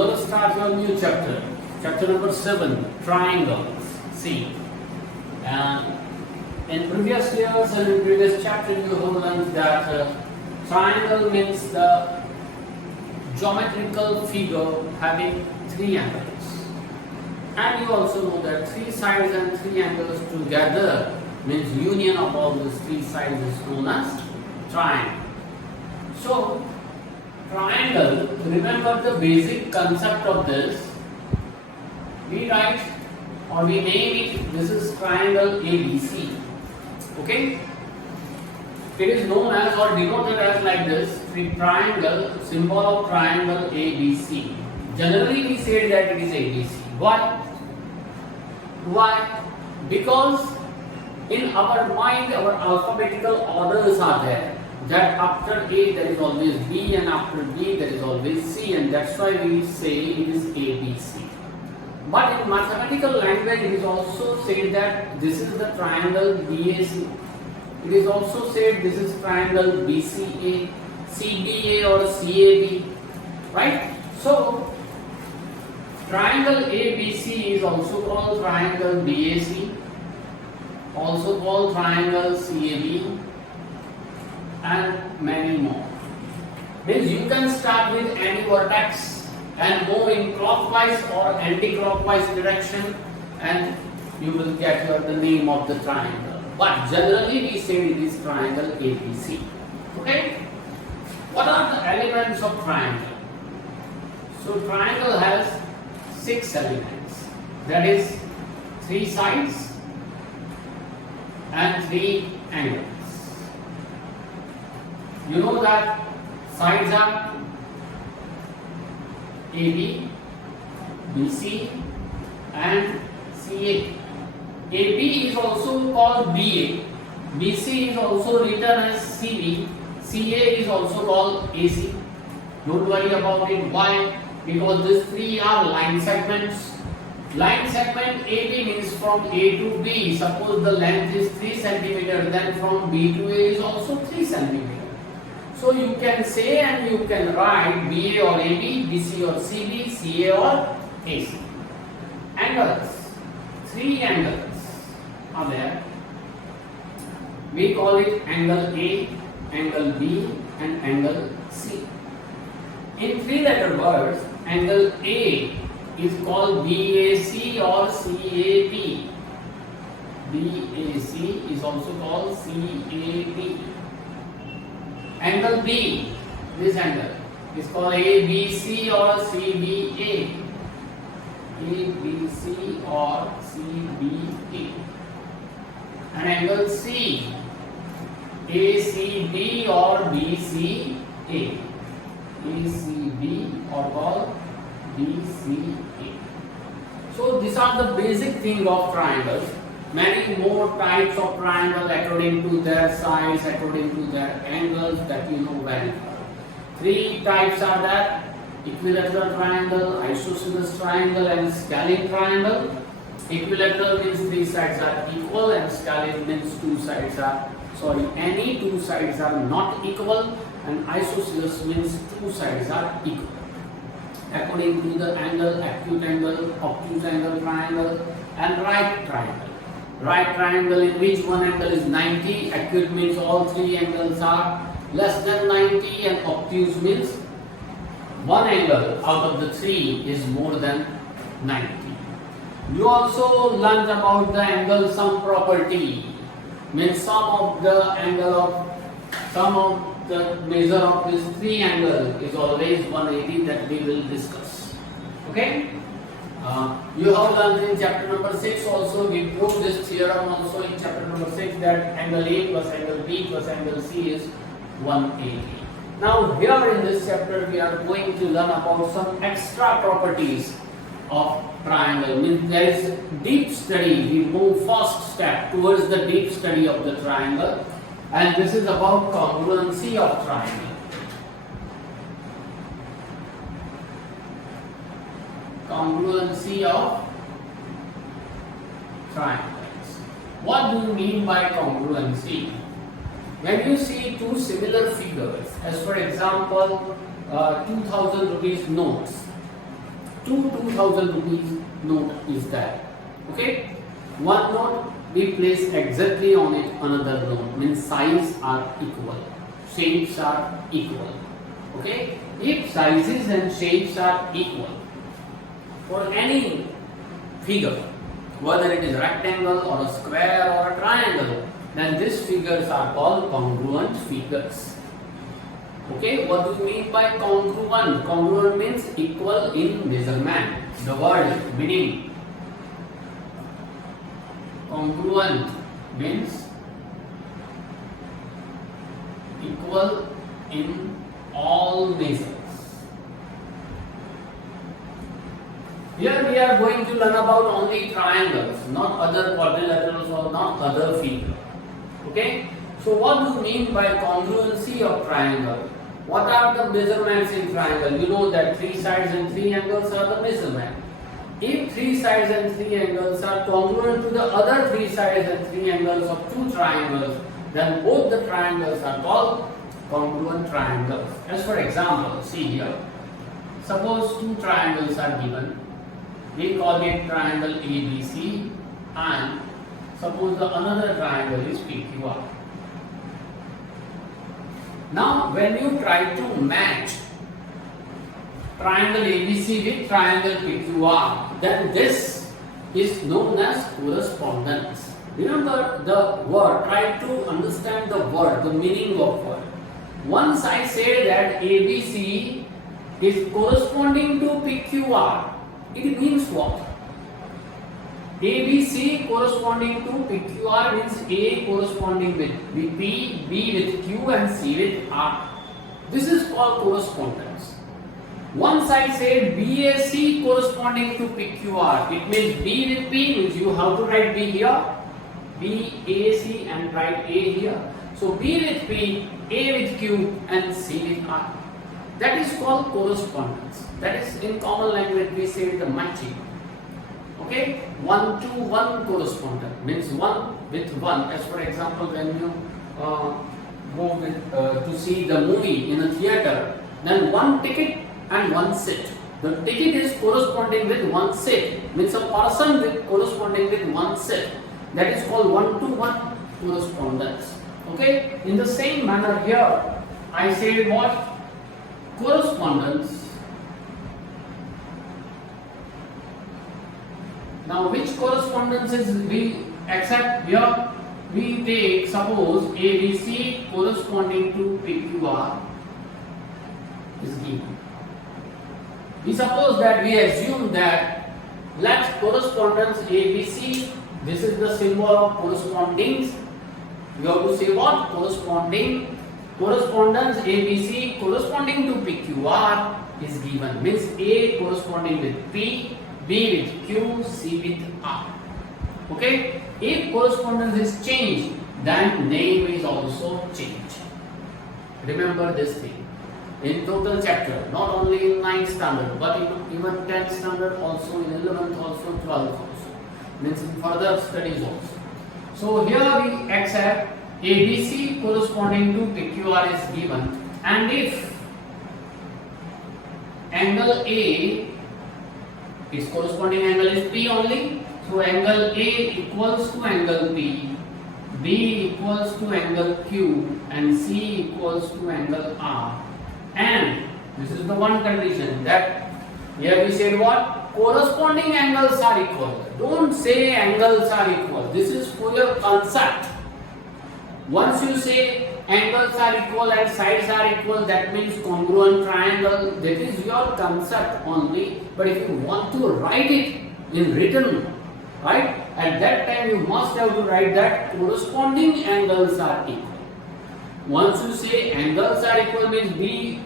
let us start your new chapter. Chapter number 7, triangles. See, in previous years and in previous chapter you have learned that triangle means the geometrical figure having three angles. And you also know that three sides and three angles together means union of all these three sides is known as triangle. So, triangle, remember the basic concept of this. We write or we name it, this is triangle ABC. Okay? It is known as or denoted as like this, the triangle, symbol of triangle ABC. Generally we say that it is ABC. Why? Why? Because in our mind our alphabetical orders are there. That after A there is always B and after B there is always C, and that's why we say it is ABC. But in mathematical language it is also said that this is the triangle BAC. It is also said this is triangle BCA, CBA or CAB. Right? So triangle ABC is also called triangle BAC, also called triangle CAB, and many more. Means you can start with any vertex and go in clockwise or anti-clockwise direction and you will get the name of the triangle. But generally we say it is triangle ABC. Okay? What are the elements of triangle? So triangle has 6 elements. That is 3 sides and 3 angles. You know that sides are AB, BC and CA. AB is also called BA, BC is also written as CB, CA is also called AC. Don't worry about it. Why? Because these 3 are line segments. Line segment AB means from A to B. Suppose the length is 3 cm, then from B to A is also 3 cm. So you can say and you can write BA or AB, BC or CB, CA or AC. Angles. 3 angles are there. We call it angle A, angle B and angle C. In 3-letter words, angle A is called BAC or CAP. BAC is also called CAP. Angle B, this angle, is called ABC or CBA. ABC or CBA. And angle C, ACB or BCA. ACB or called BCA. So these are the basic thing of triangles. Many more types of triangle according to their size, according to their angles, that you know very well. 3 types are there: equilateral triangle, isosceles triangle and scalene triangle. Equilateral means 3 sides are equal and scalene means any 2 sides are not equal, and isosceles means 2 sides are equal. According to the angle, acute angle, obtuse angle triangle and right triangle. Right triangle in which one angle is 90, acute means all 3 angles are less than 90, and obtuse means one angle out of the 3 is more than 90. You also learned about the angle sum property. Means sum of the measure of this 3 angle is always 180, that we will discuss. Okay? You have learned in chapter number 6 also, we proved this theorem also in chapter number 6 that angle A plus angle B plus angle C is 180. Now here in this chapter we are going to learn about some extra properties of triangle. Means there is deep study. We move first step towards the deep study of the triangle, and this is about congruency of triangle. Congruency of triangles. What do you mean by congruency? When you see 2 similar figures, as for example 2000 rupees notes, two 2000 rupees note is there. Okay, one note we place exactly on it another note, means size are equal, shapes are equal. Okay, if sizes and shapes are equal for any figure, whether it is rectangle or a square or a triangle, then these figures are called congruent figures. Okay, what do you mean by congruent? Congruent means equal in measurement. The word meaning congruent means equal in all measures. Here we are going to learn about only triangles, not other quadrilaterals or not other figures. Okay, so what do you mean by congruency of triangle? What are the measurements in triangle? You know that 3 sides and 3 angles are the measurement. If 3 sides and 3 angles are congruent to the other 3 sides and 3 angles of 2 triangles, then both the triangles are called congruent triangles. As for example, see here, suppose 2 triangles are given. We call it triangle ABC, and suppose the another triangle is PQR. Now when you try to match triangle ABC with triangle PQR, then this is known as correspondence. Remember the word, try to understand the word, the meaning of word. Once I say that ABC is corresponding to PQR, it means what? ABC corresponding to PQR means A corresponding with P, B with Q and C with R. This is called correspondence. Once I said BAC corresponding to PQR, it means B with P means you have to write B here, BAC and write A here. So B with P, A with Q and C with R. That is called correspondence. That is in common language we say the matching. Okay, 1 to 1 correspondent means 1 with 1. As for example, when you go with, to see the movie in a theater, then 1 ticket and 1 seat. The ticket is corresponding with 1 seat, means a person with corresponding with 1 seat. That is called 1 to 1 correspondence. Okay, in the same manner here, I said what? Correspondence. Now which correspondences we accept here? We take suppose ABC corresponding to PQR is given. We suppose that we assume that let correspondence ABC, this is the symbol of corresponding. You have to say what? Corresponding. Correspondence ABC corresponding to PQR is given. Means A corresponding with P, B with Q, C with R. Okay? If correspondence is changed, then name is also changed. Remember this thing. In total chapter, not only in 9th standard, but even 10th standard also, in 11th also, 12th also. Means in further studies also. So here we accept ABC corresponding to PQR is given, and if angle A its corresponding angle is P only, so angle A equals to angle P, B equals to angle Q and C equals to angle R. And this is the one condition that here we said what? Corresponding angles are equal. Don't say angles are equal. This is for your concept. Once you say angles are equal and sides are equal, that means congruent triangle. That is your concept only. But if you want to write it in written, right, at that time you must have to write that corresponding angles are equal. Once you say angles are equal means B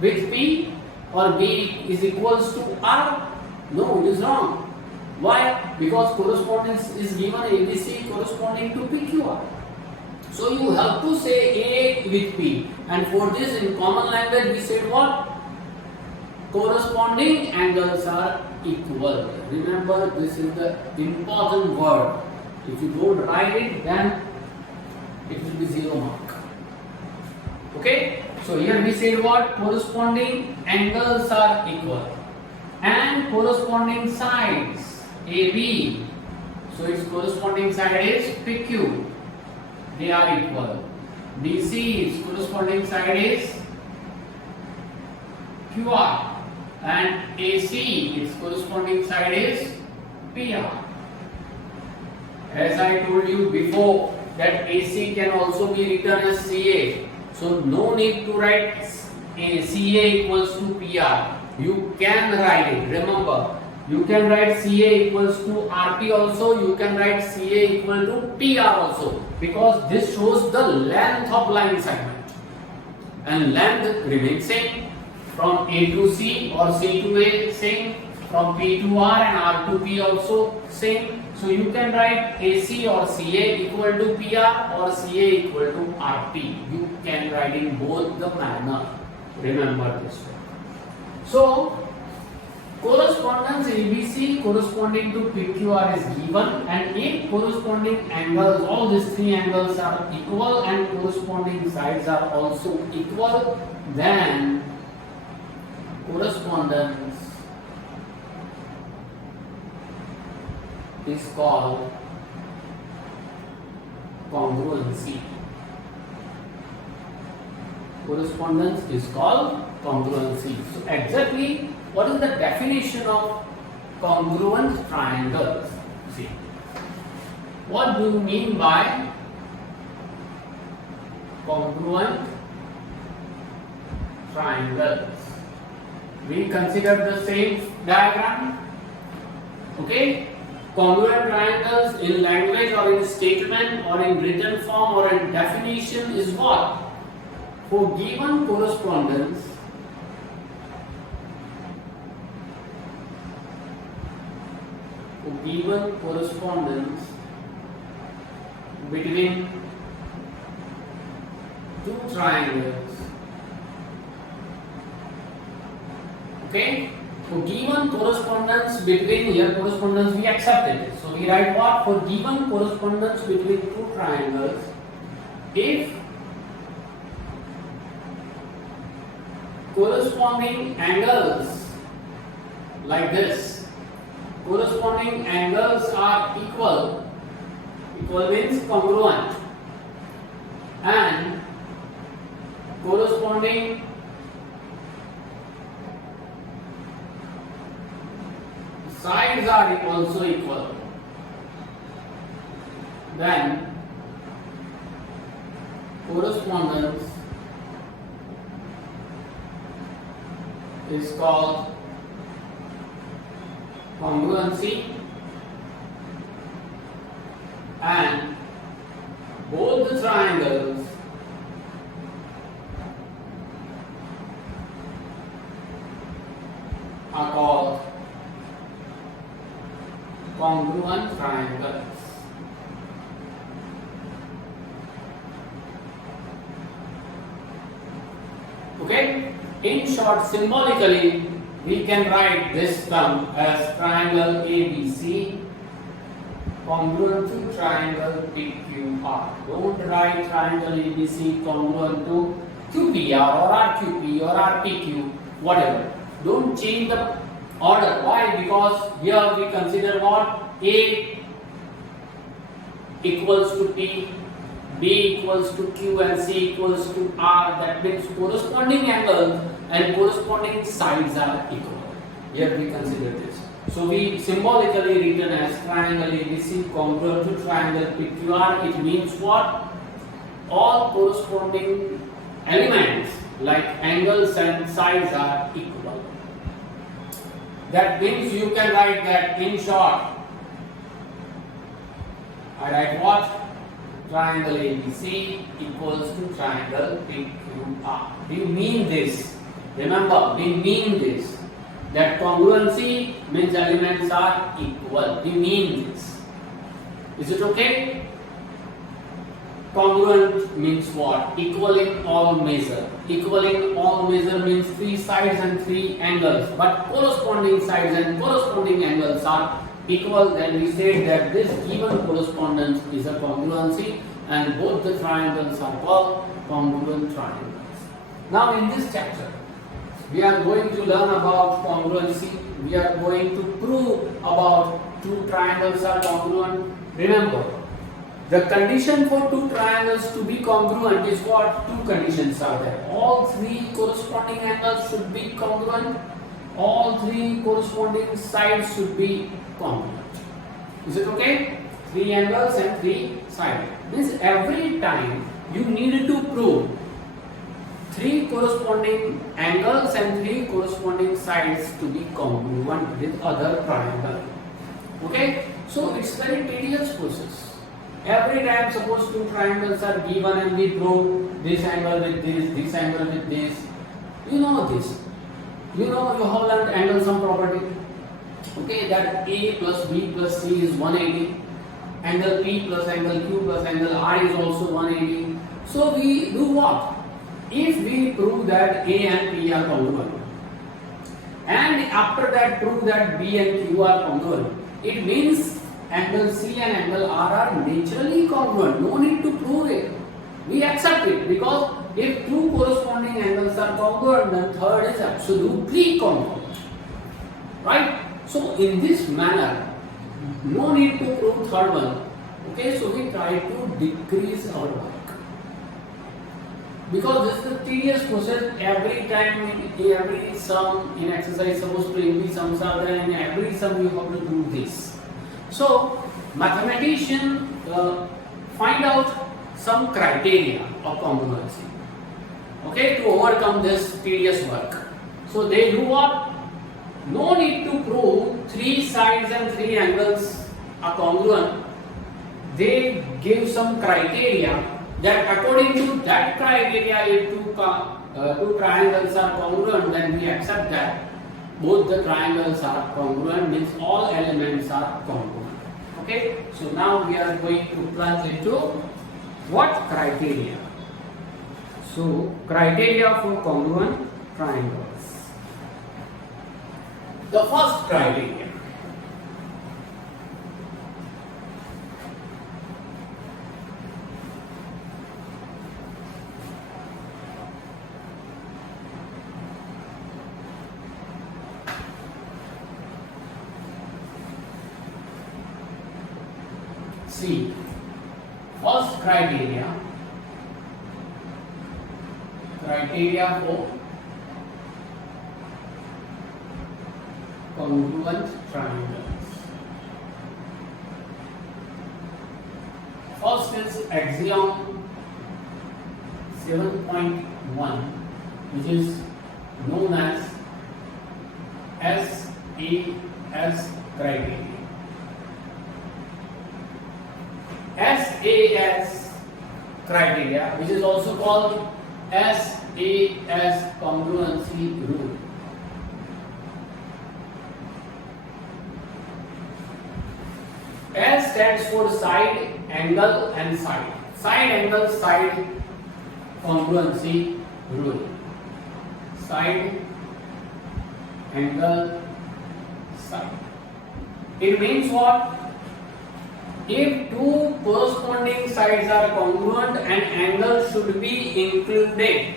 with P or B is equals to R, no, it is wrong. Why? Because correspondence is given ABC corresponding to PQR. So you have to say A with P, and for this in common language we said what? Corresponding angles are equal. Remember, this is the important word. If you don't write it, then it will be 0 mark. Okay? So here we said what? Corresponding angles are equal. and corresponding sides AB. So its corresponding side is PQ. They are equal. BC, its corresponding side is QR, and AC, its corresponding side is PR. As I told you before that AC can also be written as CA. So no need to write CA equals to PR. You can write it. Remember, you can write CA equals to RP also. You can write CA equal to PR also, because this shows the length of line segment, and length remains same from A to C or C to A same, from P to R and R to P also same. So you can write AC or CA equal to PR or CA equal to RP. You can write in both the manner. Remember this one. So correspondence ABC corresponding to PQR is given, and if corresponding angles, all these three angles are equal and corresponding sides are also equal, then correspondence is called congruency. Correspondence is called congruency. So exactly what is the definition of congruent triangles? See, what do you mean by congruent triangles? We consider the same diagram. Okay, congruent triangles in language or in statement or in written form or in definition is what? For given correspondence, between two triangles. Okay, for given correspondence between, here correspondence we accepted. So we write what? For given correspondence between two triangles, if corresponding angles like this, corresponding angles are equal means congruent, and corresponding sides are also equal, then correspondence is called congruency, and both the triangles are called congruent triangles. Okay, in short, symbolically we can write this term as triangle ABC congruent to triangle PQR. Don't write triangle ABC congruent to QPR or RQP or RPQ, whatever. Don't change the order. Why? Because here we consider what? A equals to P, B equals to Q, and C equals to R. That means corresponding angles and corresponding sides are equal. Here we consider this. So we symbolically written as triangle ABC congruent to triangle PQR. It means what? All corresponding elements like angles and sides are equal. That means you can write that in short. I write what? Triangle ABC equals to triangle PQR. We mean this. Remember, we mean this. That congruency means elements are equal. We mean this. Is it okay? Congruent means what? Equal in all measure. Equal in all measure means three sides and three angles. But corresponding sides and corresponding angles are equal. Then we say that this given correspondence is a congruency, and both the triangles are called congruent triangles. Now in this chapter, we are going to learn about congruency. We are going to prove about two triangles are congruent. Remember, the condition for two triangles to be congruent is what? Two conditions are there. All three corresponding angles should be congruent. All three corresponding sides should be congruent. Is it okay? Three angles and three sides. Means every time you need to prove three corresponding angles and three corresponding sides to be congruent with other triangle. Okay? So it's very tedious process. Every time suppose two triangles are given and we prove this angle with this angle with this. You know this. You know you have learned angle sum property. Okay, that A plus B plus C is 180. Angle P plus angle Q plus angle R is also 180. So we do what? If we prove that A and P are congruent, and after that prove that B and Q are congruent, it means angle C and angle R are naturally congruent. No need to prove it. We accept it because if two corresponding angles are congruent, then third is absolutely congruent. Right? So in this manner, no need to prove third one. Okay, so we try to decrease our work. Because this is a tedious process. Every time, every sum in exercise, supposed to be sums are there, and every sum you have to do this. So, mathematician find out some criteria of congruency. Okay, to overcome this tedious work. So they do what? No need to prove three sides and three angles are congruent. They give some criteria that according to that criteria, if two triangles are congruent, then we accept that both the triangles are congruent, means all elements are congruent. Okay, so now we are going to plunge into what criteria? So, criteria for congruent triangles. The first criteria. See, first criteria for congruent triangles. First is axiom 7.1, which is known as SAS criteria. SAS criteria, which is also called SAS congruency rule. S stands for side, angle and side. Side, angle, side congruency rule. Side, angle, side. It means what? If two corresponding sides are congruent and angle should be included.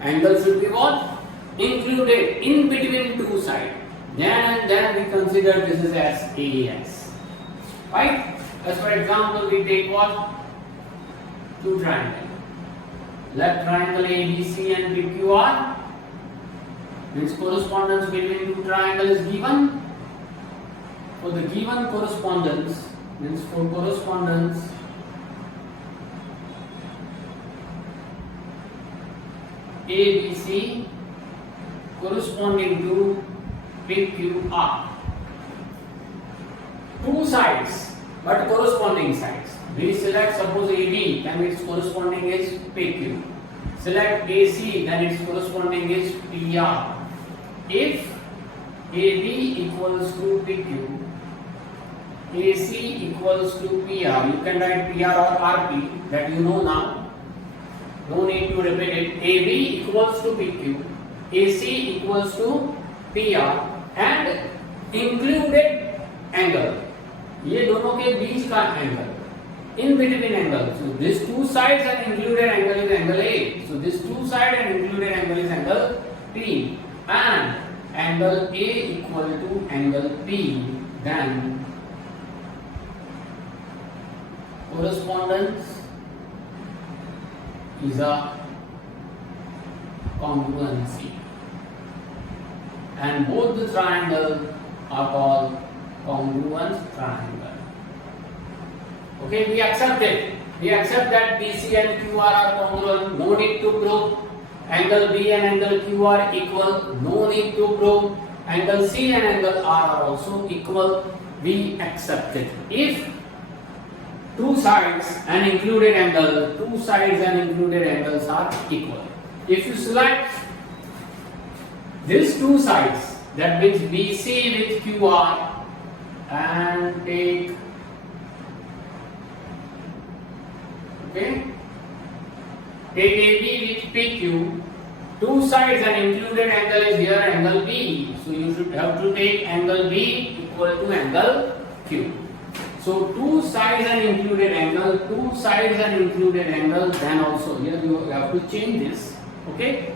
Angle should be what? Included in between two sides. Then we consider this is as SAS. Right? As for example, we take what? Two triangles. Left triangle ABC and PQR. Means correspondence between two triangles is given. For the given correspondence, means for correspondence ABC corresponding to PQR. Two sides, but corresponding sides. We select suppose AB, then its corresponding is PQ. Select AC, then its corresponding is PR. If AB equals to PQ, AC equals to PR. You can write PR or RP, that you know now. No need to repeat it. AB equals to PQ, AC equals to PR and included angle. ये दोनों के बीच का angle. In between angle. So this two sides and included angle is angle A. So this two side and included angle is angle T and angle A equal to angle P, then correspondence is a congruency, and both the triangles are called congruent triangle. Okay, we accept it. We accept that BC and QR are congruent. No need to prove. Angle B and angle Q are equal. No need to prove. Angle C and angle R are also equal. We accept it. If two sides and included angles are equal. If you select these two sides, that means BC with QR, and take AB with PQ, two sides and included angle is here angle B, so you should have to take angle B equal to angle Q. So two sides and included angle, then also here you have to change this. Okay,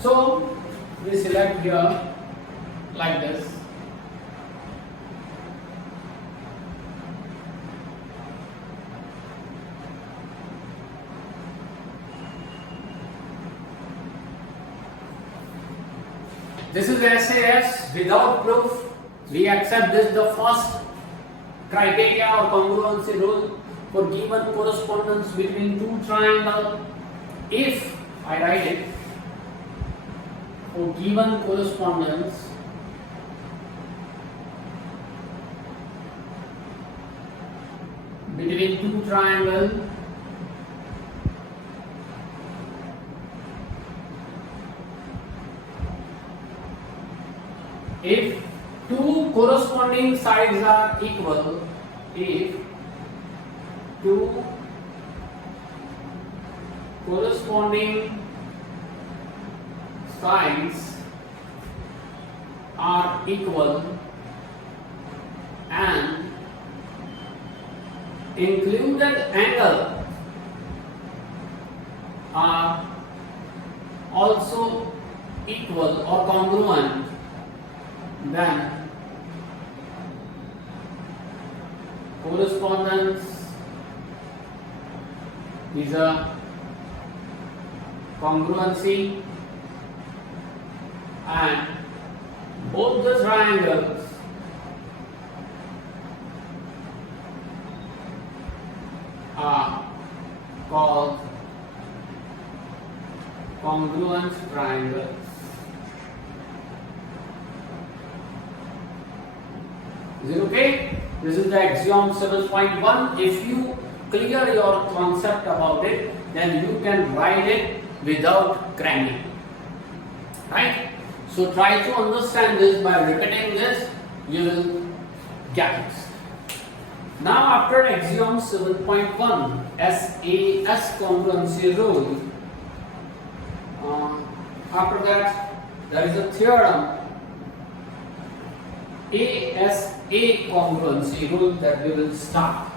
so we select here like this. This is SAS without proof. We accept this the first criteria or congruency rule for given correspondence between two triangles. If I write it, for given correspondence between two triangles, if two corresponding sides are equal, if two corresponding sides are equal and included angle are also equal or congruent, then correspondence is a congruency, and both the triangles are called congruent triangles. Is it okay? This is the axiom 7.1. If you clear your concept about it, then you can write it without cramming. Right? So try to understand this by repeating this, you will get it. Now after axiom 7.1, SAS congruency rule, after that there is a theorem ASA congruency rule that we will start.